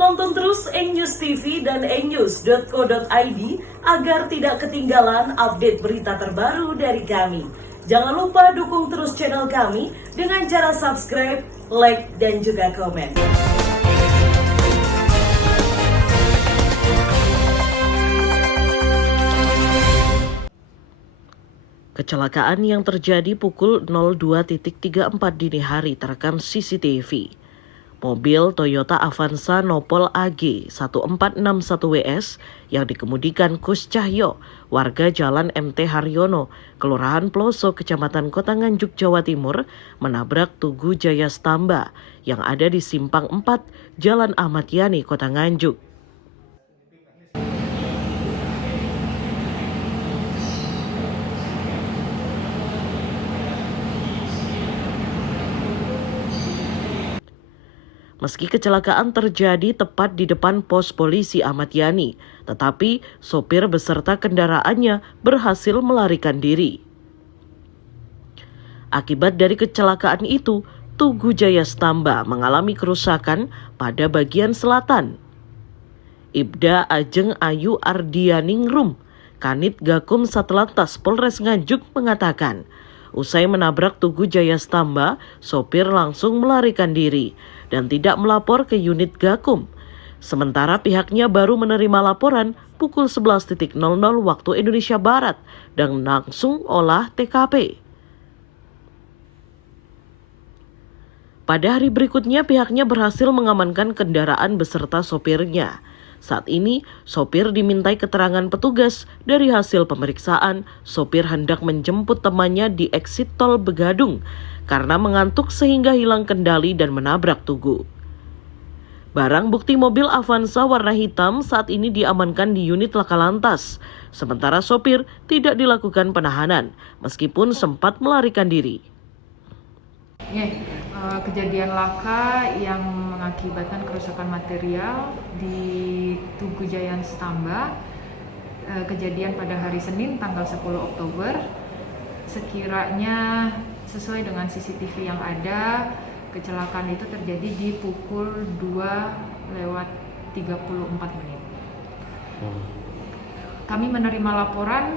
Tonton terus News TV dan news.co.id agar tidak ketinggalan update berita terbaru dari kami. Jangan lupa dukung terus channel kami dengan cara subscribe, like, dan juga komen. Kecelakaan yang terjadi pukul 02.34 dini hari terekam CCTV. Mobil Toyota Avanza Nopol AG 1461WS yang dikemudikan Kus Cahyo, warga Jalan MT Haryono, Kelurahan Ploso, Kecamatan Kota Nganjuk, Jawa Timur, menabrak Tugu Jaya Stamba yang ada di Simpang 4, Jalan Ahmad Yani, Kota Nganjuk. Meski kecelakaan terjadi tepat di depan pos polisi Ahmad Yani, tetapi sopir beserta kendaraannya berhasil melarikan diri. Akibat dari kecelakaan itu, Tugu Jaya Stamba mengalami kerusakan pada bagian selatan. Ibda Ajeng Ayu Ardianingrum, Kanit Gakum Satlantas Polres Nganjuk mengatakan, usai menabrak Tugu Jaya Stamba, sopir langsung melarikan diri dan tidak melapor ke unit Gakum. Sementara pihaknya baru menerima laporan pukul 11.00 waktu Indonesia Barat dan langsung olah TKP. Pada hari berikutnya pihaknya berhasil mengamankan kendaraan beserta sopirnya. Saat ini, sopir dimintai keterangan petugas. Dari hasil pemeriksaan, sopir hendak menjemput temannya di eksit tol Begadung karena mengantuk sehingga hilang kendali dan menabrak Tugu. Barang bukti mobil Avanza warna hitam saat ini diamankan di unit Laka Lantas. Sementara sopir tidak dilakukan penahanan, meskipun sempat melarikan diri. Kejadian laka yang mengakibatkan kerusakan material di Tugu Jaya Stamba, kejadian pada hari Senin tanggal 10 Oktober. Sekiranya sesuai dengan CCTV yang ada, kecelakaan itu terjadi di pukul 2:34. Kami menerima laporan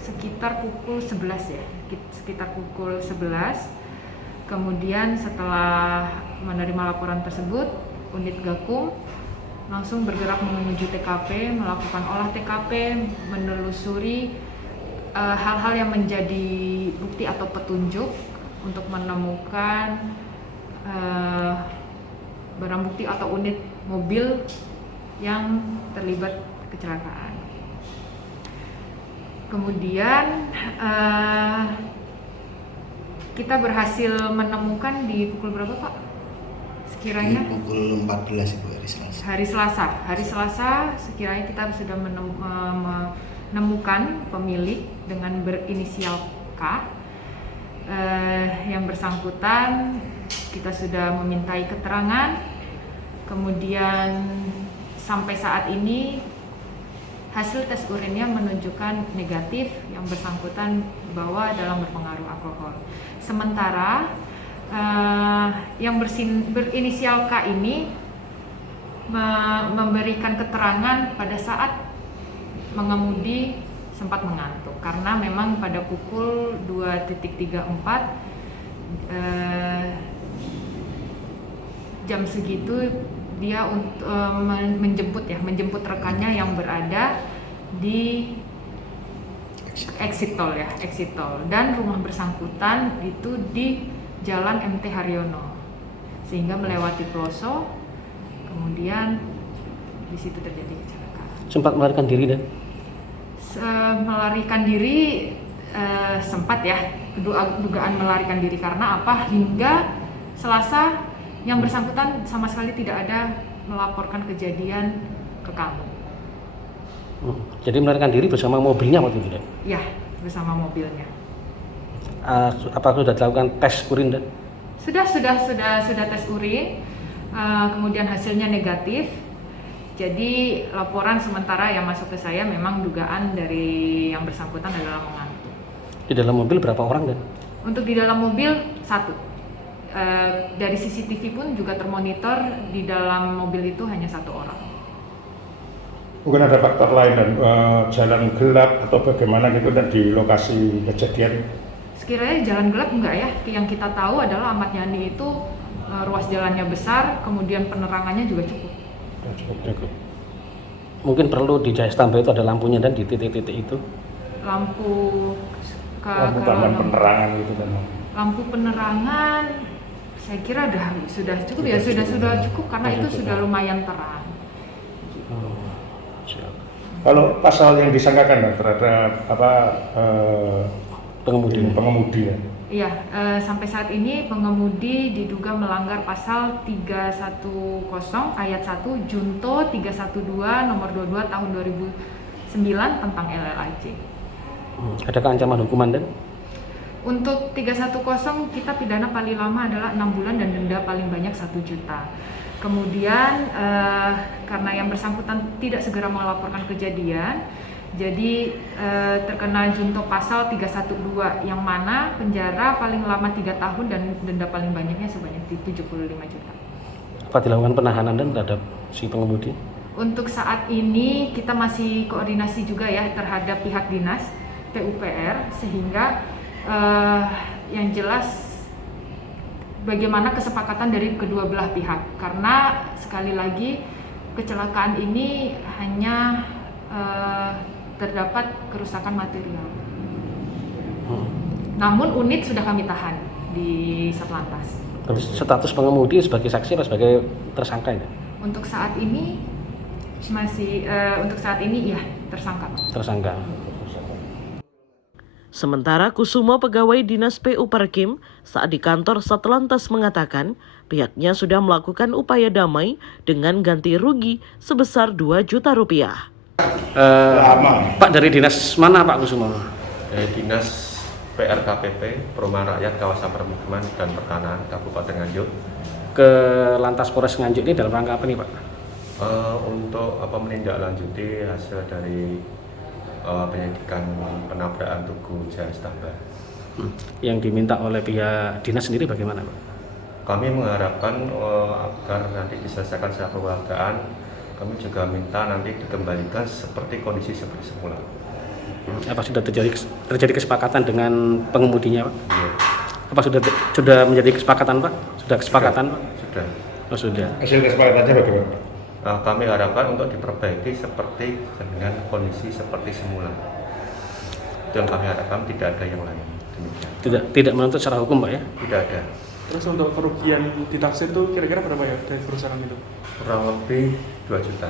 sekitar pukul 11 ya, sekitar pukul 11. Kemudian setelah menerima laporan tersebut, unit Gakum langsung bergerak menuju TKP, melakukan olah TKP, menelusuri hal-hal yang menjadi bukti atau petunjuk untuk menemukan barang bukti atau unit mobil yang terlibat kecelakaan. Kemudian kita berhasil menemukan di pukul berapa, Pak? Sekiranya di pukul 14 Ibu, hari Selasa. Hari Selasa sekiranya kita sudah menemukan pemilik dengan berinisial K. Yang bersangkutan kita sudah memintai keterangan. Kemudian sampai saat ini hasil tes urinnya menunjukkan negatif, yang bersangkutan bahwa dalam berpengaruh alkohol. Sementara yang berinisial K ini memberikan keterangan pada saat mengemudi sempat mengantuk karena memang pada pukul 2.34 jam segitu dia menjemput rekannya yang berada di exit tol dan rumah bersangkutan itu di Jalan MT Haryono, sehingga melewati Ploso, kemudian di situ terjadi kecelakaan. Sempat melarikan diri dan? Melarikan diri sempat ya, dugaan melarikan diri karena apa? Hingga Selasa yang bersangkutan sama sekali tidak ada melaporkan kejadian ke kami. Jadi melarikan diri bersama mobilnya waktu itu? Ya, bersama mobilnya. Apakah sudah dilakukan tes urin dan? Sudah tes urin, kemudian hasilnya negatif. Jadi laporan sementara yang masuk ke saya memang dugaan dari yang bersangkutan adalah mengantuk. Di dalam mobil berapa orang dan? Untuk di dalam mobil satu Dari CCTV pun juga termonitor di dalam mobil itu hanya 1 orang. Mungkin ada faktor lain dan jalan gelap atau bagaimana gitu dan di lokasi kejadian. Sekiranya jalan gelap enggak ya, yang kita tahu adalah Ahmad Yani itu ruas jalannya besar, kemudian penerangannya juga cukup. Cukup. Mungkin perlu di Jaya Stamba itu ada lampunya dan di titik-titik itu. Lampu Taman penerangan gitu kan. Lampu penerangan saya kira sudah cukup ya, sudah cukup karena itu sudah lumayan terang. Kalau pasal yang disangkakan terhadap pengemudi ya? Iya, sampai saat ini pengemudi diduga melanggar pasal 310 ayat 1 Junto 312 nomor 22 tahun 2009 tentang LLAJ. Adakah ancaman hukuman dan? Untuk 310 kita pidana paling lama adalah 6 bulan dan denda paling banyak 1 juta. Kemudian karena yang bersangkutan tidak segera melaporkan kejadian, jadi terkena junto pasal 312 yang mana penjara paling lama 3 tahun dan denda paling banyaknya sebanyak 75 juta. Apa dilakukan penahanan dan terhadap si pengemudi? Untuk saat ini kita masih koordinasi juga ya terhadap pihak dinas PUPR sehingga yang jelas bagaimana kesepakatan dari kedua belah pihak, karena sekali lagi kecelakaan ini hanya terdapat kerusakan material. Namun unit sudah kami tahan di Satlantas. Status pengemudi sebagai saksi atau sebagai tersangka ya? Untuk saat ini masih ya tersangka. Tersangka. Sementara Kusumo, pegawai Dinas PU Perkim, saat di kantor Satlantas mengatakan pihaknya sudah melakukan upaya damai dengan ganti rugi sebesar 2 juta rupiah. Pak, dari dinas mana Pak Kusumo? Dinas PRKPP, Perumahan Rakyat Kawasan Permukiman dan Pertanahan Kabupaten Nganjuk. Ke Lantas Polres Nganjuk ini dalam rangka apa nih Pak? Untuk menindaklanjuti hasil dari penyidikan penabrakan Tugu Jaya Stamba. Yang diminta oleh pihak dinas sendiri bagaimana Pak? Kami mengharapkan agar nanti diselesaikan secara kekeluargaan. Kami juga minta nanti dikembalikan seperti kondisi seperti semula. Apa sudah terjadi kesepakatan dengan pengemudinya Pak? Iya. Apa sudah menjadi kesepakatan Pak? Sudah kesepakatan Pak? Sudah. Oh sudah. Hasil kesepakatannya bagaimana? Kami harapkan untuk diperbaiki seperti dengan kondisi seperti semula. Itu yang kami harapkan, tidak ada yang lain. Demikian. Tidak menuntut secara hukum Pak ya? Tidak ada. Terus untuk kerugian ditaksir itu kira-kira berapa ya dari kerusakan itu? Kurang lebih 2 juta.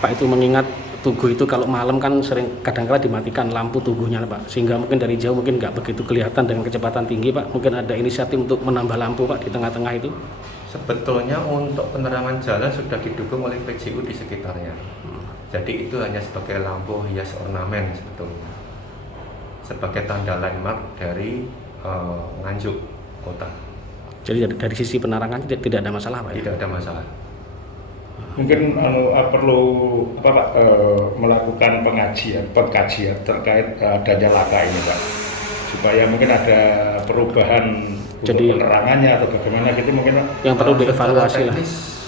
Pak, itu mengingat Tugu itu kalau malam kan sering kadang-kala dimatikan lampu tugunya Pak, sehingga mungkin dari jauh mungkin nggak begitu kelihatan dengan kecepatan tinggi Pak. Mungkin ada inisiatif untuk menambah lampu Pak di tengah-tengah itu? Sebetulnya untuk penerangan jalan sudah didukung oleh PJU di sekitarnya. Jadi itu hanya sebagai lampu hias ornamen sebetulnya, sebagai tanda landmark dari Nganjuk kota. Jadi dari sisi penerangan tidak ada masalah Pak? Tidak ada masalah. Mungkin perlu Pak melakukan pengkajian terkait adanya laka ini Pak, supaya mungkin ada perubahan untuk penerangannya atau bagaimana gitu mungkin Pak. Yang perlu dievaluasi lah.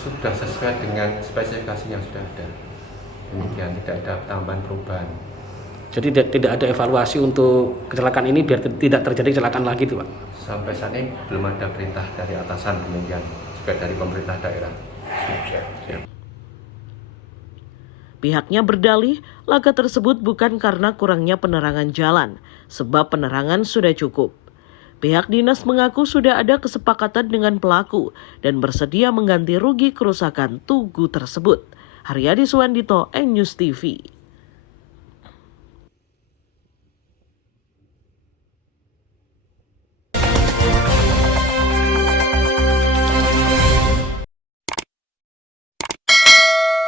Sudah sesuai dengan spesifikasi yang sudah ada. Demikian, tidak ada tambahan perubahan. Jadi tidak ada evaluasi untuk kecelakaan ini biar tidak terjadi kecelakaan lagi tuh Pak? Sampai saat ini belum ada perintah dari atasan, demikian juga dari pemerintah daerah. Pihaknya berdalih laka tersebut bukan karena kurangnya penerangan jalan, sebab penerangan sudah cukup. Pihak dinas mengaku sudah ada kesepakatan dengan pelaku dan bersedia mengganti rugi kerusakan tugu tersebut. Haryadi Suwandito, N News TV.